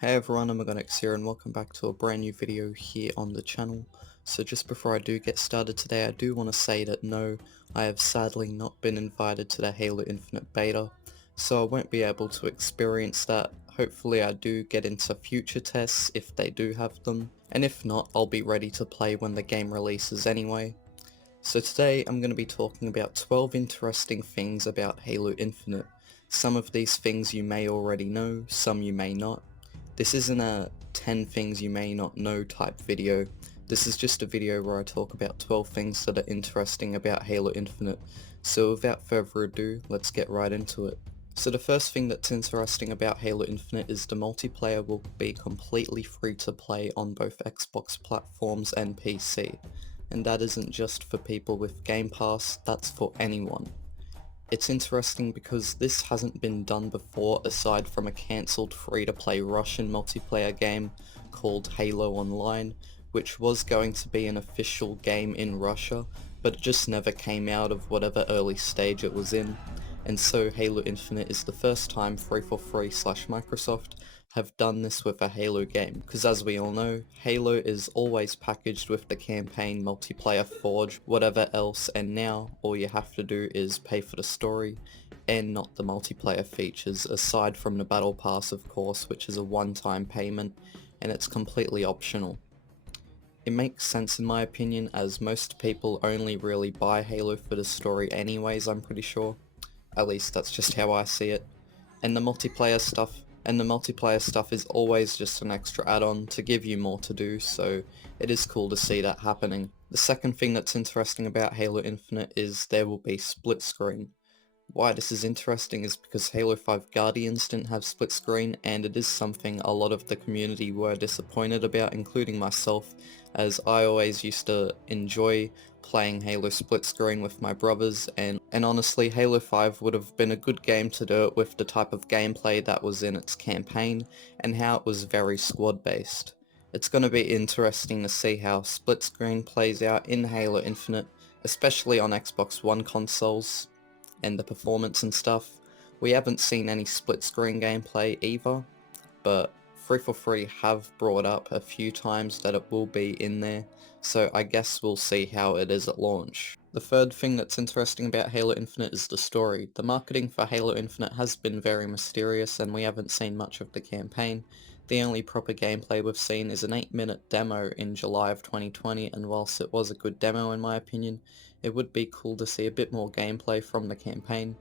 Hey everyone, Omogonix here and welcome back to a brand new video here on the channel. So just before I do get started today, I do want to say that no, I have sadly not been invited to the Halo Infinite beta, so I won't be able to experience that. Hopefully I do get into future tests if they do have them, and if not, I'll be ready to play when the game releases anyway. So today I'm going to be talking about 12 interesting things about Halo Infinite. Some of these things you may already know, some you may not. This isn't a 10 things you may not know type video. This is just a video where I talk about 12 things that are interesting about Halo Infinite. So without further ado, let's get right into it. So the first thing that's interesting about Halo Infinite is the multiplayer will be completely free to play on both Xbox platforms and PC. And that isn't just for people with Game Pass, that's for anyone. It's interesting because this hasn't been done before aside from a cancelled free-to-play Russian multiplayer game called Halo Online, which was going to be an official game in Russia, but it just never came out of whatever early stage it was in. And so Halo Infinite is the first time 343/Microsoft have done this with a Halo game, because as we all know, Halo is always packaged with the campaign, multiplayer, Forge, whatever else, and now all you have to do is pay for the story and not the multiplayer features, aside from the battle pass of course, which is a one-time payment and it's completely optional. It makes sense in my opinion, as most people only really buy Halo for the story anyways, I'm pretty sure. At least that's just how I see it. And the multiplayer stuff is always just an extra add-on to give you more to do, so it is cool to see that happening. The second thing that's interesting about Halo Infinite is there will be split screen. Why this is interesting is because Halo 5 Guardians didn't have split screen, and it is something a lot of the community were disappointed about, including myself, as I always used to enjoy playing Halo split screen with my brothers, and honestly Halo 5 would have been a good game to do it with the type of gameplay that was in its campaign, and how it was very squad based. It's going to be interesting to see how split screen plays out in Halo Infinite, especially on Xbox One consoles and the performance and stuff. We haven't seen any split screen gameplay either, but 343 have brought up a few times that it will be in there, so I guess we'll see how it is at launch. The third thing that's interesting about Halo Infinite is the story. The marketing for Halo Infinite has been very mysterious and we haven't seen much of the campaign. The only proper gameplay we've seen is an 8-minute demo in July of 2020, and whilst it was a good demo in my opinion, it would be cool to see a bit more gameplay from the campaign.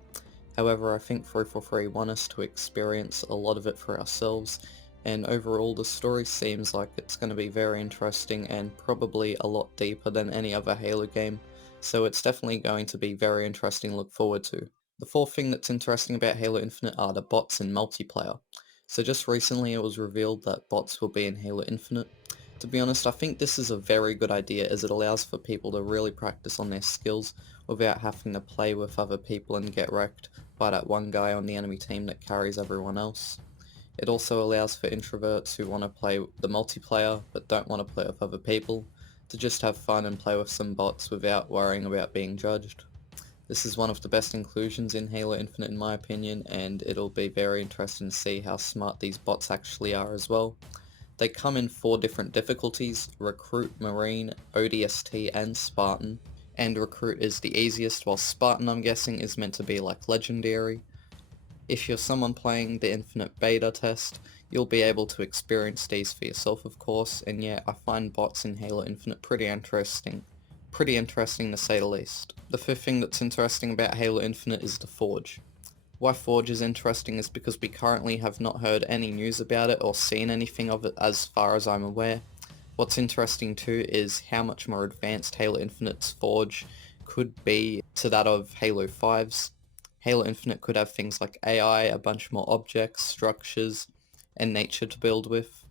However, I think 343 want us to experience a lot of it for ourselves, and overall the story seems like it's going to be very interesting and probably a lot deeper than any other Halo game, so it's definitely going to be very interesting to look forward to. The fourth thing that's interesting about Halo Infinite are the bots in multiplayer. So just recently it was revealed that bots will be in Halo Infinite. To be honest, I think this is a very good idea as it allows for people to really practice on their skills without having to play with other people and get wrecked by that one guy on the enemy team that carries everyone else. It also allows for introverts who want to play the multiplayer but don't want to play with other people to just have fun and play with some bots without worrying about being judged. This is one of the best inclusions in Halo Infinite in my opinion, and it'll be very interesting to see how smart these bots actually are as well. They come in 4 different difficulties: Recruit, Marine, ODST and Spartan. And Recruit is the easiest, while Spartan I'm guessing is meant to be like Legendary. If you're someone playing the Infinite Beta test, you'll be able to experience these for yourself of course, and yeah, I find bots in Halo Infinite pretty interesting. Pretty interesting to say the least. The fifth thing that's interesting about Halo Infinite is the Forge. Why Forge is interesting is because we currently have not heard any news about it or seen anything of it as far as I'm aware. What's interesting too is how much more advanced Halo Infinite's Forge could be to that of Halo 5's. Halo Infinite could have things like AI, a bunch more objects, structures, and nature to build with.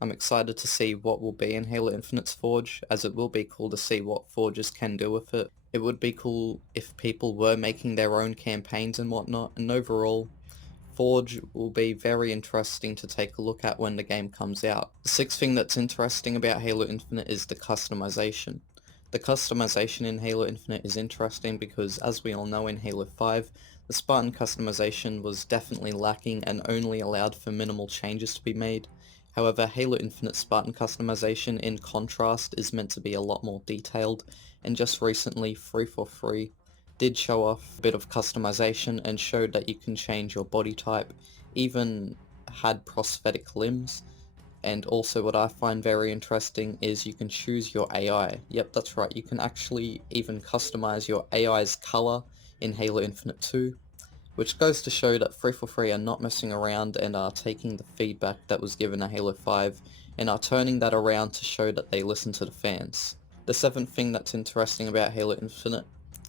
I'm excited to see what will be in Halo Infinite's Forge, as it will be cool to see what Forges can do with it. It would be cool if people were making their own campaigns and whatnot, and overall, Forge will be very interesting to take a look at when the game comes out. The sixth thing that's interesting about Halo Infinite is the customization. The customization in Halo Infinite is interesting because, as we all know in Halo 5, The Spartan customization was definitely lacking and only allowed for minimal changes to be made. However, Halo Infinite Spartan customization in contrast is meant to be a lot more detailed, and just recently 343 did show off a bit of customization and showed that you can change your body type, even had prosthetic limbs. And also what I find very interesting is you can choose your AI. Yep, that's right, you can actually even customize your AI's color in Halo Infinite 2, which goes to show that 343 are not messing around and are taking the feedback that was given to Halo 5 and are turning that around to show that they listen to the fans. The seventh thing that's interesting about Halo Infinite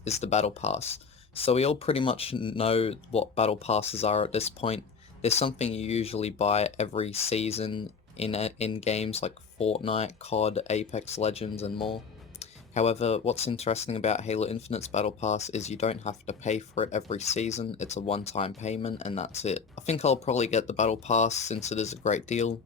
is the Battle Pass. So we all pretty much know what Battle Passes are at this point. There's something you usually buy every season in games like Fortnite, COD, Apex Legends and more. However, what's interesting about Halo Infinite's Battle Pass is you don't have to pay for it every season, it's a one-time payment and that's it. I think I'll probably get the Battle Pass since it is a great deal.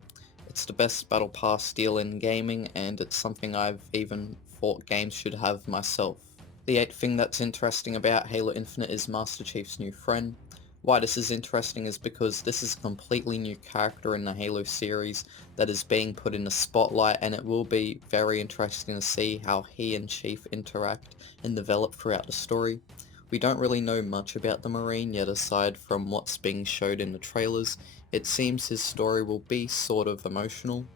It's the best Battle Pass deal in gaming and it's something I've even thought games should have myself. The eighth thing that's interesting about Halo Infinite is Master Chief's new friend. Why this is interesting is because this is a completely new character in the Halo series that is being put in the spotlight, and it will be very interesting to see how he and Chief interact and develop throughout the story. We don't really know much about the Marine yet aside from what's being showed in the trailers. It seems his story will be sort of emotional.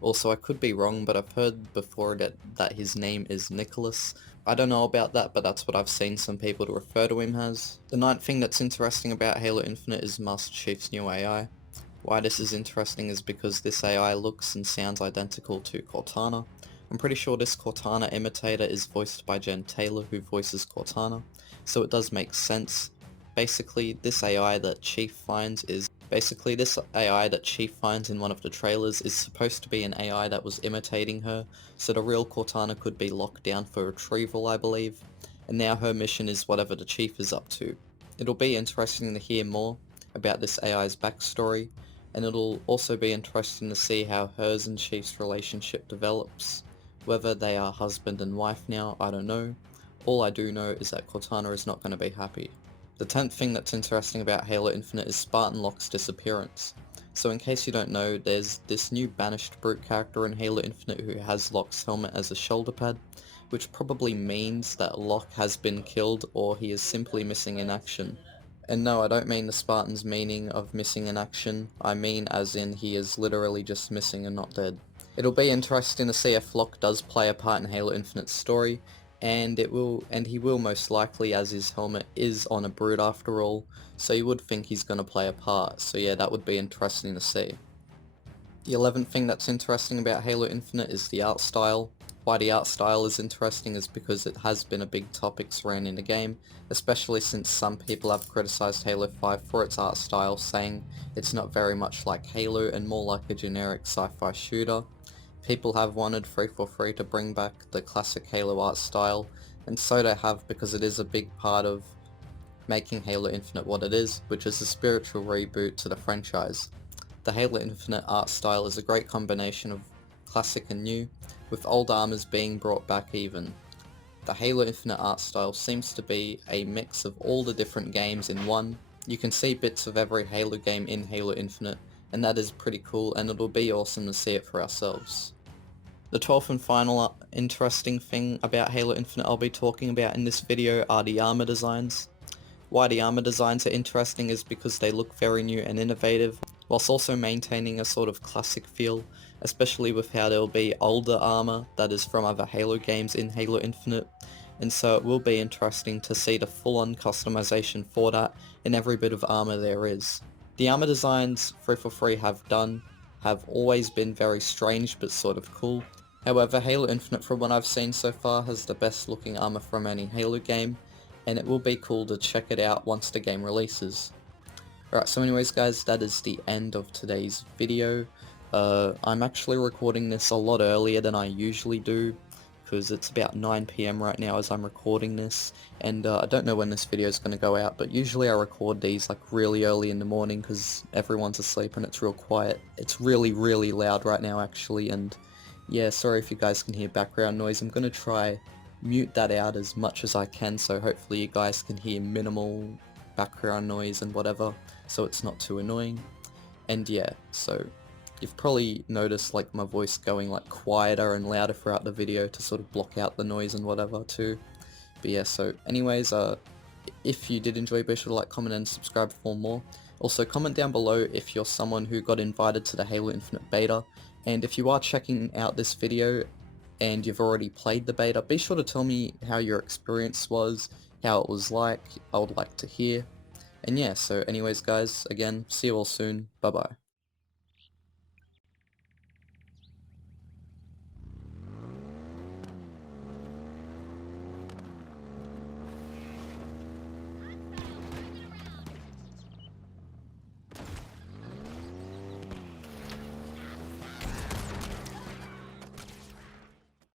Also, I could be wrong, but I've heard before that his name is Nicholas. I don't know about that, but that's what I've seen some people to refer to him as. The ninth thing that's interesting about Halo Infinite is Master Chief's new AI. Why this is interesting is because this AI looks and sounds identical to Cortana. I'm pretty sure this Cortana imitator is voiced by Jen Taylor, who voices Cortana, so it does make sense. Basically, this AI that Chief finds in one of the trailers is supposed to be an AI that was imitating her, so the real Cortana could be locked down for retrieval, I believe, and now her mission is whatever the Chief is up to. It'll be interesting to hear more about this AI's backstory, and it'll also be interesting to see how hers and Chief's relationship develops. Whether they are husband and wife now, I don't know. All I do know is that Cortana is not going to be happy. The 10th thing that's interesting about Halo Infinite is Spartan Locke's disappearance. So in case you don't know, there's this new banished brute character in Halo Infinite who has Locke's helmet as a shoulder pad, which probably means that Locke has been killed or he is simply missing in action. And no, I don't mean the Spartan's meaning of missing in action, I mean as in he is literally just missing and not dead. It'll be interesting to see if Locke does play a part in Halo Infinite's story, and he will most likely, as his helmet is on a brute after all, so you would think he's going to play a part, so yeah, that would be interesting to see. The 11th thing that's interesting about Halo Infinite is the art style. Why the art style is interesting is because it has been a big topic surrounding the game, especially since some people have criticised Halo 5 for its art style, saying it's not very much like Halo and more like a generic sci-fi shooter. People have wanted 343 to bring back the classic Halo art style, and so they have because it is a big part of making Halo Infinite what it is, which is a spiritual reboot to the franchise. The Halo Infinite art style is a great combination of classic and new, with old armors being brought back even. The Halo Infinite art style seems to be a mix of all the different games in one. You can see bits of every Halo game in Halo Infinite, and that is pretty cool, and it'll be awesome to see it for ourselves. The 12th and final interesting thing about Halo Infinite I'll be talking about in this video are the armor designs. Why the armor designs are interesting is because they look very new and innovative, whilst also maintaining a sort of classic feel, especially with how there will be older armor that is from other Halo games in Halo Infinite, and so it will be interesting to see the full-on customization for that in every bit of armor there is. The armor designs 343 have done have always been very strange but sort of cool. However, Halo Infinite, from what I've seen so far, has the best looking armor from any Halo game, and it will be cool to check it out once the game releases. Alright, so anyways guys, that is the end of today's video. I'm actually recording this a lot earlier than I usually do, because it's about 9 PM right now as I'm recording this, and I don't know when this video is going to go out, but usually I record these like really early in the morning because everyone's asleep and it's real quiet. It's really loud right now actually, and yeah, sorry if you guys can hear background noise. I'm going to try mute that out as much as I can, so hopefully you guys can hear minimal background noise and whatever, so it's not too annoying. And yeah, so you've probably noticed like my voice going like quieter and louder throughout the video to sort of block out the noise and whatever too. But yeah, so anyways, if you did enjoy, be sure to like, comment and subscribe for more. Also comment down below if you're someone who got invited to the Halo Infinite beta, and if you are checking out this video and you've already played the beta, be sure to tell me how your experience was, how it was like. I would like to hear. And yeah, so anyways guys, again, see you all soon, bye bye.